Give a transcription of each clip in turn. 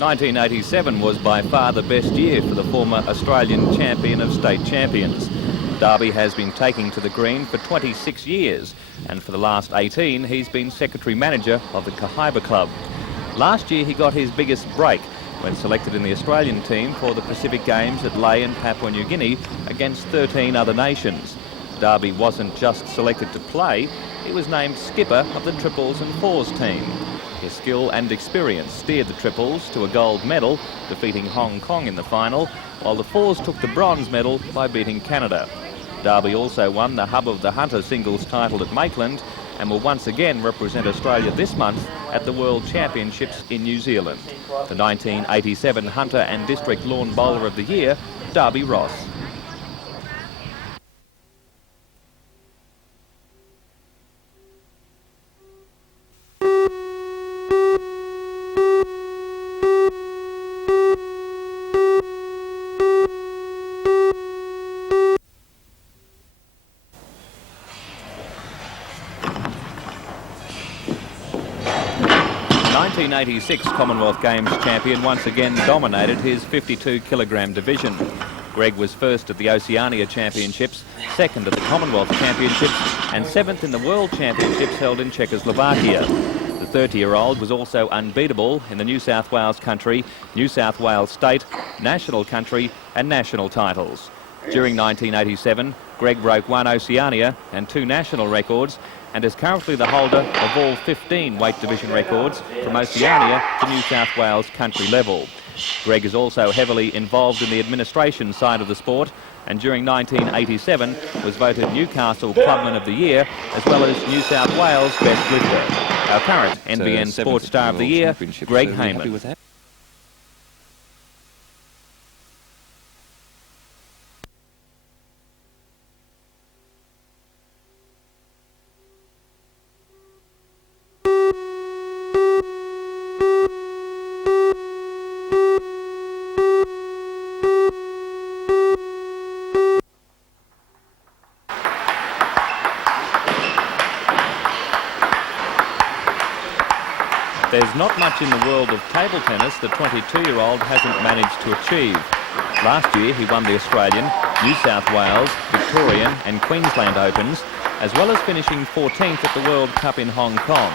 1987 was by far the best year for the former Australian champion of state champions. Darby has been taking to the green for 26 years, and for the last 18 he's been secretary-manager of the Habourgh club. Last year he got his biggest break when selected in the Australian team for the Pacific Games at Lae in Papua New Guinea against 13 other nations. Darby wasn't just selected to play, he was named skipper of the triples and fours team. His skill and experience steered the triples to a gold medal, defeating Hong Kong in the final, while the fours took the bronze medal by beating Canada. Darby also won the Hub of the Hunter singles title at Maitland and will once again represent Australia this month at the World Championships in New Zealand. The 1987 Hunter and District Lawn Bowler of the Year, Darby Ross. The 1986 Commonwealth Games champion once again dominated his 52-kilogram division. Greg was first at the Oceania Championships, second at the Commonwealth Championships and seventh in the World Championships held in Czechoslovakia. The 30-year-old was also unbeatable in the New South Wales Country, New South Wales State, National Country and National titles. During 1987, Greg broke 1 Oceania and 2 national records and is currently the holder of all 15 weight division records from Oceania to New South Wales country level. Greg is also heavily involved in the administration side of the sport and during 1987 was voted Newcastle Clubman of the Year as well as New South Wales Best Lifter. Our current NBN Sports Star of the Year, Greg Hayman. There's not much in the world of table tennis the 22-year-old hasn't managed to achieve. Last year he won the Australian, New South Wales, Victorian and Queensland Opens, as well as finishing 14th at the World Cup in Hong Kong.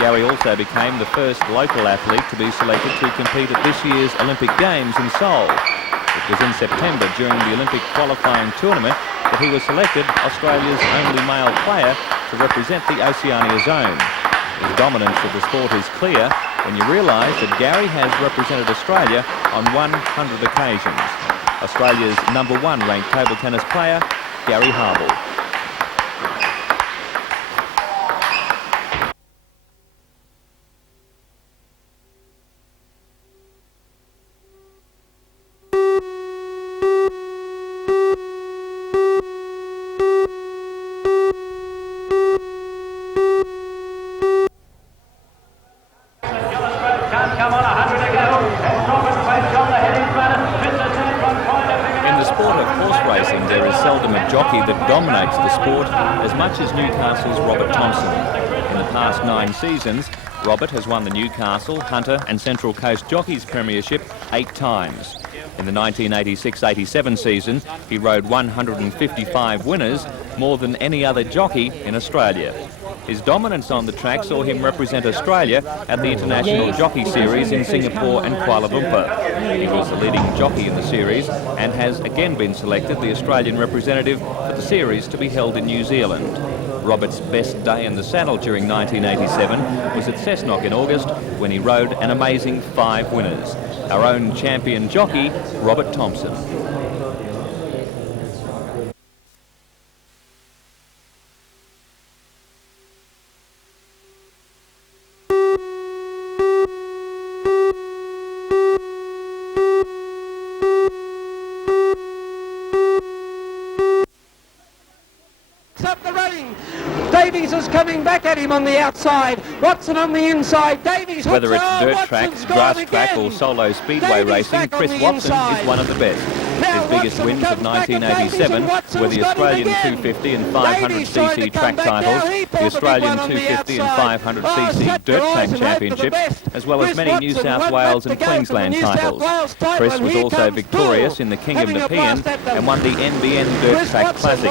Gary also became the first local athlete to be selected to compete at this year's Olympic Games in Seoul. It was in September during the Olympic qualifying tournament that he was selected Australia's only male player to represent the Oceania zone. The dominance of the sport is clear when you realise that Gary has represented Australia on 100 occasions. Australia's #1 ranked table tennis player, Gary Habourgh. There is seldom a jockey that dominates the sport as much as Newcastle's Robert Thompson. In the past 9 seasons, Robert has won the Newcastle, Hunter and Central Coast Jockeys Premiership 8 times. In the 1986-87 season, he rode 155 winners, more than any other jockey in Australia. His dominance on the track saw him represent Australia at the International Jockey Series in Singapore and Kuala Lumpur. He was the leading jockey in the series and has again been selected the Australian representative for the series to be held in New Zealand. Robert's best day in the saddle during 1987 was at Cessnock in August when he rode an amazing 5 winners. Our own champion jockey, Robert Thompson. Up the running. Davies is coming back at him on the outside. Watson on the inside. Davies. Whether it's dirt track, grass track or solo speedway racing, Chris Watson is one of the best. His biggest wins of 1987 were the Australian 250 and 500cc track titles, the Australian 250 and 500cc dirt track championships, as well as many New South Wales and Queensland titles. Chris was also victorious in the King of Nepean and won the NBN Dirt Track Classic.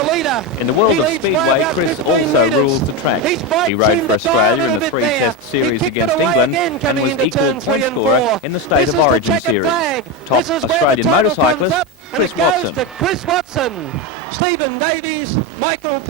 In the world of Speedway, Chris also rules the track. He rode for Australia in the 3-Test series against England and was equal point scorer in the State of Origin series. Top Australian motorcyclist, Chris Watson. Chris Watson, Stephen Davies, Michael...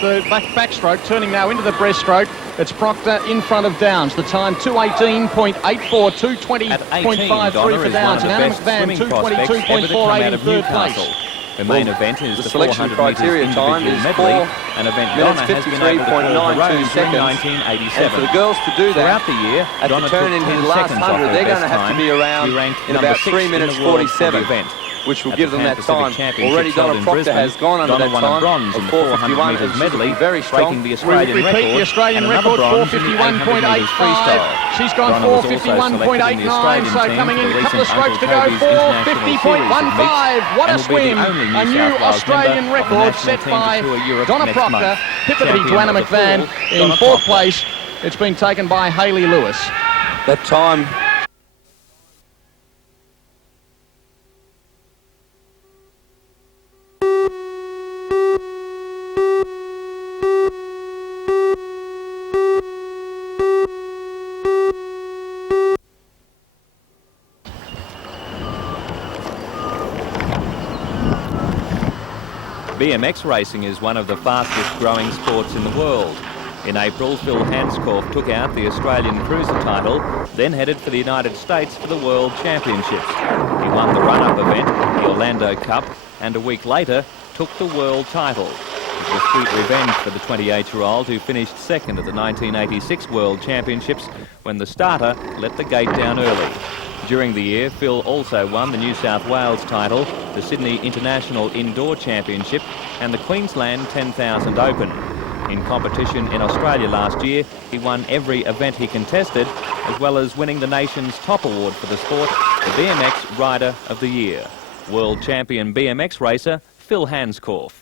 The backstroke, turning now into the breaststroke. It's Proctor in front of Downs. The time 2:18.84, 2:20.53 for Downs. And Anna McVan 2:22.48 in third place. The main event is the selection 400 criteria metres time individual is medley, an event Donna has been able to hold her own during 1987. And for the girls to do that, throughout the year, at the turn into the last 100, they're going to have to be around in about 3 minutes 47. Which will give them that time. Already Donna Proctor has gone under that time of 4:51 as medley, very strong. The Australian we repeat the Australian record, 4:51.85. She's gone 4:51.89, so coming in a couple of strokes to go, 4:50.15. What a swim! A new Australian record set by Donna Proctor. Pippity to Anna McVan in fourth place. It's been taken by Hayley Lewis. That time... BMX racing is one of the fastest growing sports in the world. In April, Phil Hantskov took out the Australian cruiser title, then headed for the United States for the World Championships. He won the run-up event, the Orlando Cup, and a week later took the world title. It was sweet revenge for the 28-year-old who finished second at the 1986 World Championships when the starter let the gate down early. During the year, Phil also won the New South Wales title, the Sydney International Indoor Championship and the Queensland 10,000 Open. In competition in Australia last year, he won every event he contested, as well as winning the nation's top award for the sport, the BMX Rider of the Year. World champion BMX racer Phil Hantskov.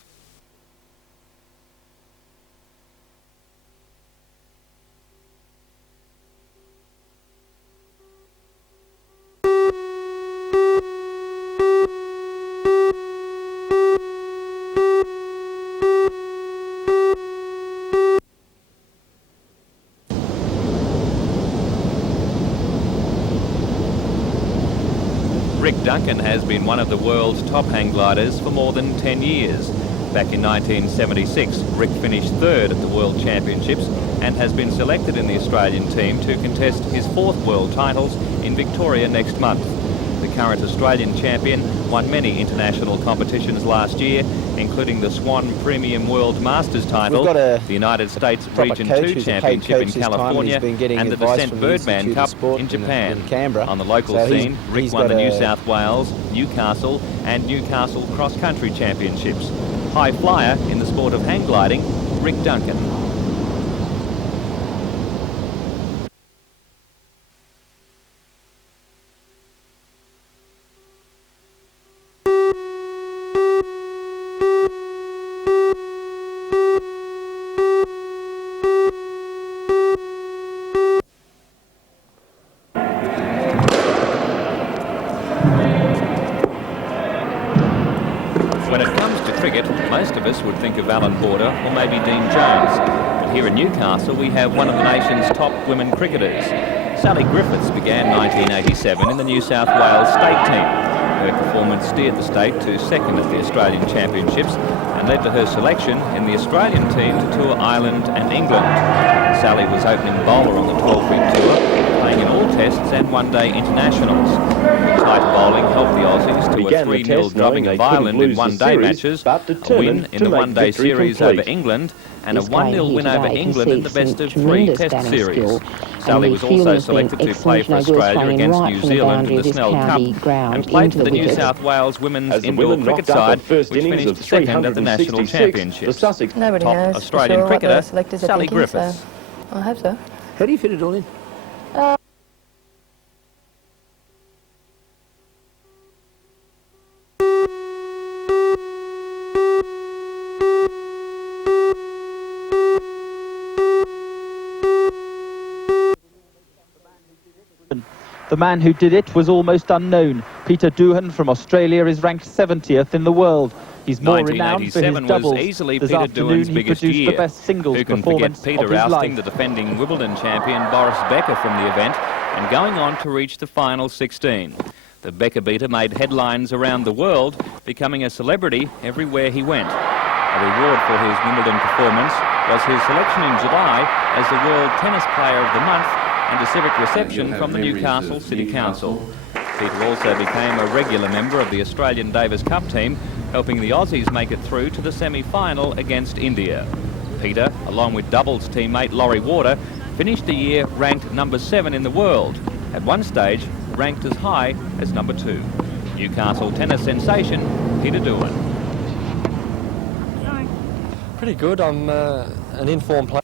Rick Duncan has been one of the world's top hang gliders for more than 10 years. Back in 1976, Rick finished third at the World Championships and has been selected in the Australian team to contest his fourth world titles in Victoria next month. The current Australian champion won many international competitions last year, including the Swan Premium World Masters title, the United States Region 2 Championship in California, and the Descent Birdman Cup in Japan. On the local scene, Rick won the New South Wales, Newcastle and Newcastle cross-country championships. High flyer in the sport of hang gliding, Rick Duncan. When it comes to cricket, most of us would think of Alan Border or maybe Dean Jones. But here in Newcastle, we have one of the nation's top women cricketers. Sally Griffiths began 1987 in the New South Wales state team. Her performance steered the state to second at the Australian Championships and led to her selection in the Australian team to tour Ireland and England. Sally was opening bowler on the 12-week tour, playing in all tests and one-day internationals. Her tight bowling helped the Aussies to a 3-0 drubbing of Ireland in one-day matches, a win in the one-day series over England, and a 1-0 win over England in the best-of-3 test series. Sally was also selected to play for Australia against New Zealand in the Snell Cup and played for the New South Wales women's indoor cricket side, which finished second at the National Championships. Nobody Top knows. Australian Sure cricketer, Sally Griffiths. So I hope so. How do you fit it all in? The man who did it was almost unknown. Peter Doohan from Australia is ranked 70th in the world. He's more renowned for his doubles. Was easily this Peter afternoon Doohan's he biggest produced year. the best singles Who can performance forget Peter of his ousting life. the defending Wimbledon champion Boris Becker from the event and going on to reach the final 16. The Becker beater made headlines around the world, becoming a celebrity everywhere he went. A reward for his Wimbledon performance was his selection in July as the World Tennis Player of the Month and a civic reception from the Newcastle City Council. Peter also became a regular member of the Australian Davis Cup team, helping the Aussies make it through to the semi-final against India. Peter, along with doubles teammate Laurie Warder, finished the year ranked number 7 in the world, at one stage ranked as high as number 2. Newcastle tennis sensation, Peter Doohan. Pretty good. I'm an informed player.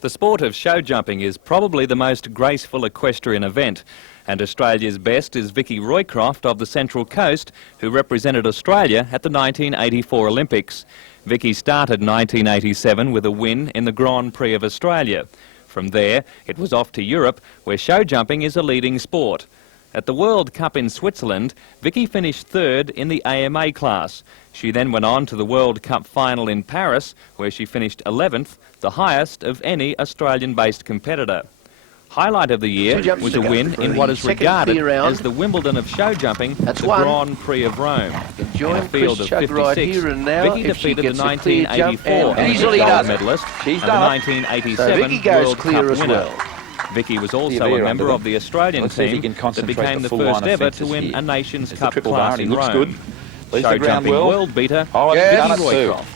The sport of show jumping is probably the most graceful equestrian event, and Australia's best is Vicki Roycroft of the Central Coast, who represented Australia at the 1984 Olympics. Vicki started 1987 with a win in the Grand Prix of Australia. From there, it was off to Europe, where show jumping is a leading sport. At the World Cup in Switzerland, Vicki finished 3rd in the AMA class. She then went on to the World Cup final in Paris, where she finished 11th, the highest of any Australian-based competitor. Highlight of the year was a win in what is regarded as the Wimbledon of show jumping, the Grand Prix of Rome. In a field of 56, Vicki defeated the 1984 gold medalist and the 1987 World Cup winner. Vicki was also a member of the Australian team that became the first ever to win a Nations Cup class in Rome. Show jumping world beater, Vicki Roycroft.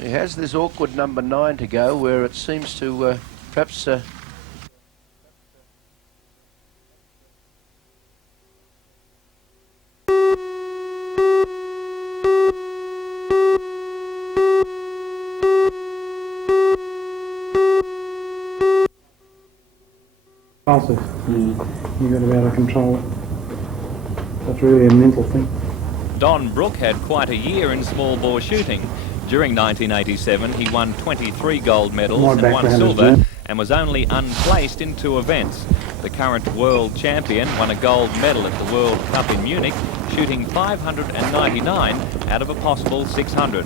He has this awkward number 9 to go, where it seems to perhaps... You've got to be able to control it. That's really a mental thing. Don Brooke had quite a year in small bore shooting. During 1987, he won 23 gold medals and 1 silver and was only unplaced in 2 events. The current world champion won a gold medal at the World Cup in Munich, shooting 599 out of a possible 600.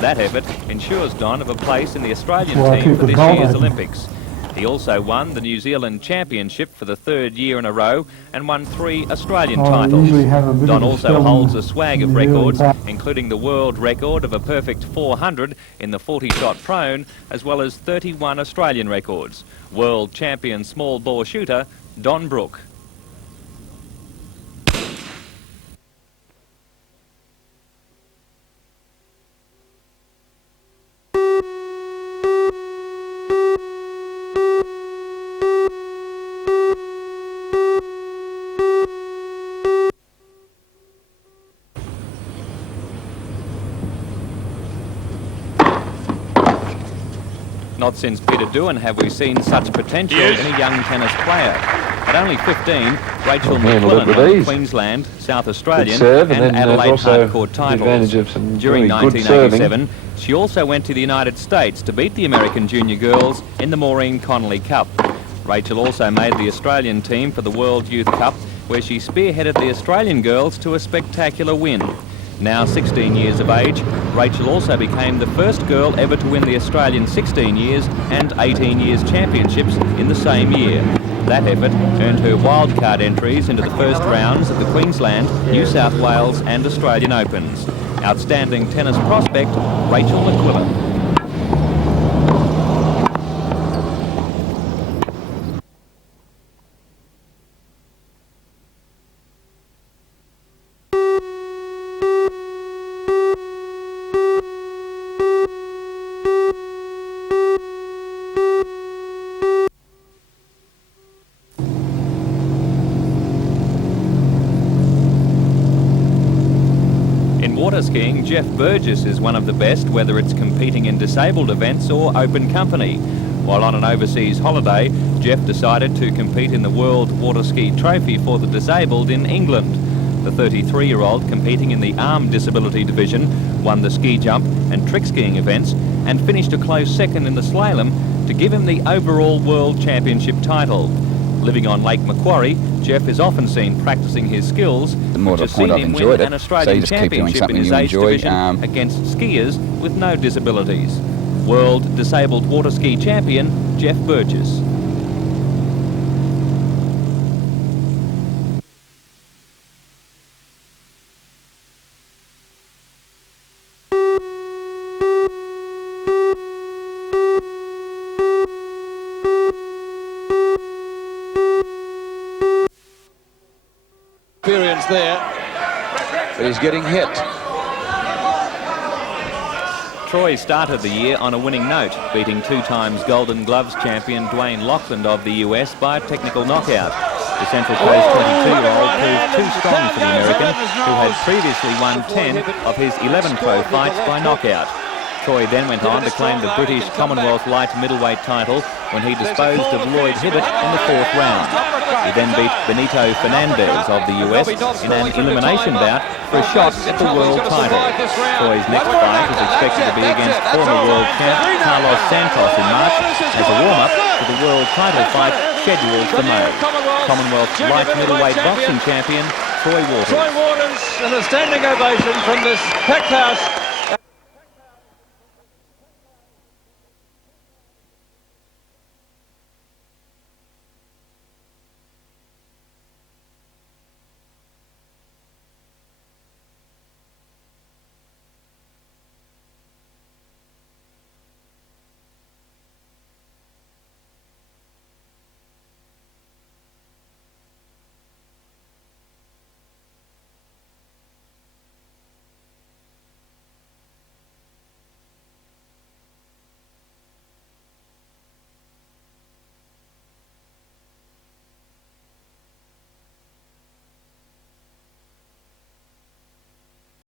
That effort ensures Don of a place in the Australian team for this year's Olympics. He also won the New Zealand Championship for the 3rd year in a row and won 3 Australian titles. Don also holds a swag of records, including the world record of a perfect 400 in the 40-shot prone, as well as 31 Australian records. World champion small bore shooter, Don Brooke. Not since Peter Doohan have we seen such potential in a young tennis player. At only 15, Rachel McQuillan won Queensland, South Australian and Adelaide hardcourt titles. During 1987, she also went to the United States to beat the American junior girls in the Maureen Connolly Cup. Rachel also made the Australian team for the World Youth Cup, where she spearheaded the Australian girls to a spectacular win. Now 16 years of age, Rachel also became the first girl ever to win the Australian 16 years and 18 years championships in the same year. That effort earned her wildcard entries into the first rounds of the Queensland, New South Wales and Australian Opens. Outstanding tennis prospect, Rachel McQuillan. Water skiing, Jeff Burgess is one of the best, whether it's competing in disabled events or open company. While on an overseas holiday, Jeff decided to compete in the World Water Ski Trophy for the disabled in England. The 33-year-old, competing in the arm disability division, won the ski jump and trick skiing events and finished a close second in the slalom to give him the overall World Championship title. Living on Lake Macquarie, Jeff is often seen practising his skills, which has seen him win an Australian Championship in his age division against skiers with no disabilities. World Disabled Water Ski Champion, Jeff Burgess. There, but he's getting hit. Troy started the year on a winning note, beating 2 times Golden Gloves champion Dwayne Loughlin of the US by a technical knockout. The Central Coast 22-year-old proved too strong for the American, who had previously won 10 of his 11 pro fights by knockout. Troy then went on to claim the British Commonwealth light middleweight title when he disposed of Lloyd Hibbert in the 4th round. He then beat Benito Fernandez of the US in an elimination bout for a shot at the world title. Troy's next fight is expected to be against former world champ Carlos Santos in March as a warm-up to the world title fight scheduled for May. Commonwealth light middleweight boxing champion Troy Waters. Troy Waters and a standing ovation from this packed house.